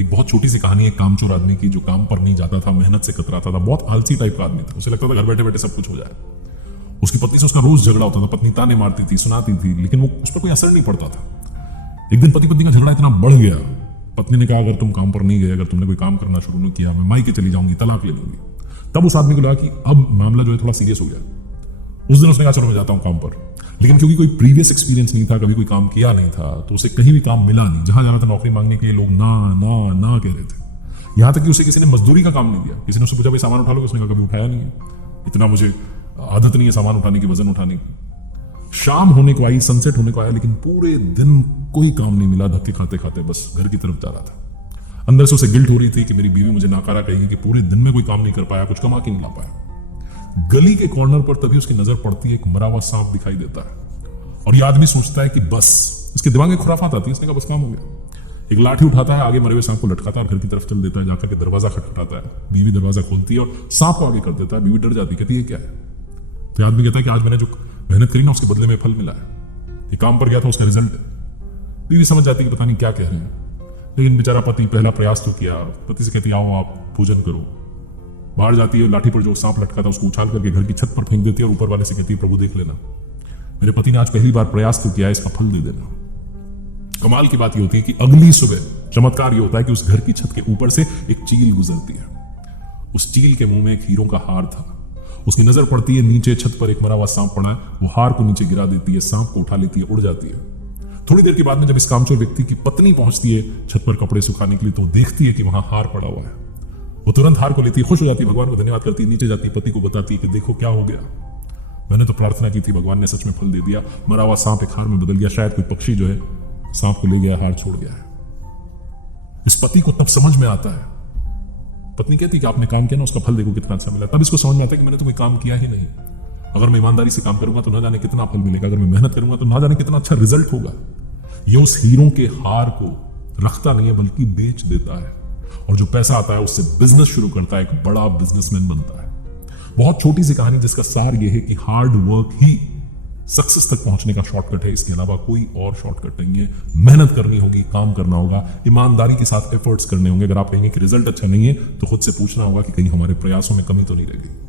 एक बहुत छोटी सी कहानी है कामचोर आदमी की, जो काम पर नहीं जाता था, मेहनत से कतराता था, बहुत आलसी टाइप का आदमी था। उसे लगता था घर बैठे बैठे सब कुछ हो जाए। उसकी पत्नी से उसका रोज झगड़ा होता था, पत्नी ताने मारती थी, सुनाती थी, लेकिन वो उस पर कोई असर नहीं पड़ता था। एक दिन पति पत्नी का झगड़ा इतना बढ़ गया, पत्नी ने कहा अगर तुम काम पर नहीं गए, अगर तुमने कोई काम करना शुरू नहीं किया, मैं मायके चली जाऊंगी, तलाक ले लूंगी। तब उस आदमी को लगा कि अब मामला जो है थोड़ा सीरियस हो गया। उस दिन उसने कहा चलो मैं जाता हूं काम पर। लेकिन क्योंकि कोई प्रीवियस एक्सपीरियंस नहीं था, कभी कोई काम किया नहीं था, तो उसे कहीं भी काम मिला नहीं। जहां जाना था नौकरी मांगने के लिए लोग ना ना ना कह रहे थे। यहां तक कि उसे किसी ने मजदूरी का काम नहीं दिया। किसी ने उससे पूछा भाई सामान उठा लो, उसने कहा कभी उठाया नहीं है, इतना मुझे आदत नहीं है सामान उठाने की, वजन उठाने की। शाम होने को आई, सनसेट होने को आया, लेकिन पूरे दिन कोई काम नहीं मिला। धक्के खाते खाते बस घर की तरफ जा रहा था। अंदर से उसे गिल्ट हो रही थी कि मेरी बीवी मुझे नाकारा कहेगी कि पूरे दिन में कोई काम नहीं कर पाया, कुछ कमा के नहीं ला पाया। गली के कॉर्नर पर तभी उसकी नजर पड़ती है, एक मरा हुआ सांप दिखाई देता है। और ये आदमी सोचता है कि बस, इसके दिमाग में खुराफात आती है, इसने कहा बस काम हो गया। एक लाठी उठाता है, आगे मरे हुए सांप को लटकाता है और घर की तरफ चल देता है। जाकर के दरवाजा खटखटाता है, बीवी दरवाजा खोलती है और सांप को आगे कर देता है। बीवी डर जाती है, कहती है क्या है। तो आदमी कहता है कि आज मैंने जो मेहनत करी ना, उसके बदले में फल मिला है। ये काम पर गया था, उसका रिजल्ट है। बीवी समझ जाती है कि पता नहीं क्या कह रहे हैं, लेकिन बेचारा पति पहला प्रयास तो किया। पति से कहती है आओ आप पूजन करो। बाहर जाती है, लाठी पर जो सांप लटका था उसको उछाल करके घर की छत पर फेंक देती है और ऊपर वाले से कहती है प्रभु देख लेना, मेरे पति ने आज पहली बार प्रयास तो किया है, इसका फल दे देना। कमाल की बात ये होती है कि अगली सुबह चमत्कार ये होता है कि उस घर की छत के ऊपर से एक चील गुजरती है। उस चील के मुंह में एक हीरों का हार था। उसकी नजर पड़ती है, नीचे छत पर एक मरा हुआ सांप पड़ा है। वो हार को नीचे गिरा देती है, सांप को उठा लेती है, उड़ जाती है। थोड़ी देर के बाद में जब इस कामचोर व्यक्ति की पत्नी पहुंचती है छत पर कपड़े सुखाने के लिए, तो देखती है कि वहां हार पड़ा हुआ है। वो तुरंत हार को लेती है, खुश हो जाती है, भगवान को धन्यवाद करती है, नीचे जाती है, पति को बताती है कि देखो क्या हो गया, मैंने तो प्रार्थना की थी, भगवान ने सच में फल दे दिया। मरा हुआ सांप एक हार में बदल गया। शायद कोई पक्षी जो है सांप को ले गया, हार छोड़ गया है। इस पति को तब समझ में आता है, पत्नी कहती कि आपने काम किया ना, उसका फल देखो कितना अच्छा मिला। तब इसको समझ में आता है कि मैंने तो कोई काम किया ही नहीं। अगर मैं ईमानदारी से काम करूंगा तो ना जाने कितना फल मिलेगा, अगर मैं मेहनत करूंगा तो ना जाने कितना अच्छा रिजल्ट होगा। ये उस हीरो के हार को रखता नहीं है, बल्कि बेच देता है, और जो पैसा आता है उससे बिजनेस शुरू करता है, एक बड़ा बिजनेसमैन बनता है। बहुत छोटी सी कहानी जिसका सार यह है कि हार्ड वर्क ही सक्सेस तक पहुंचने का शॉर्टकट है, इसके अलावा कोई और शॉर्टकट नहीं है। मेहनत करनी होगी, काम करना होगा, ईमानदारी के साथ एफर्ट्स करने होंगे। अगर आप कहेंगे कि रिजल्ट अच्छा नहीं है तो खुद से पूछना होगा कि कहीं हमारे प्रयासों में कमी तो नहीं रह गई।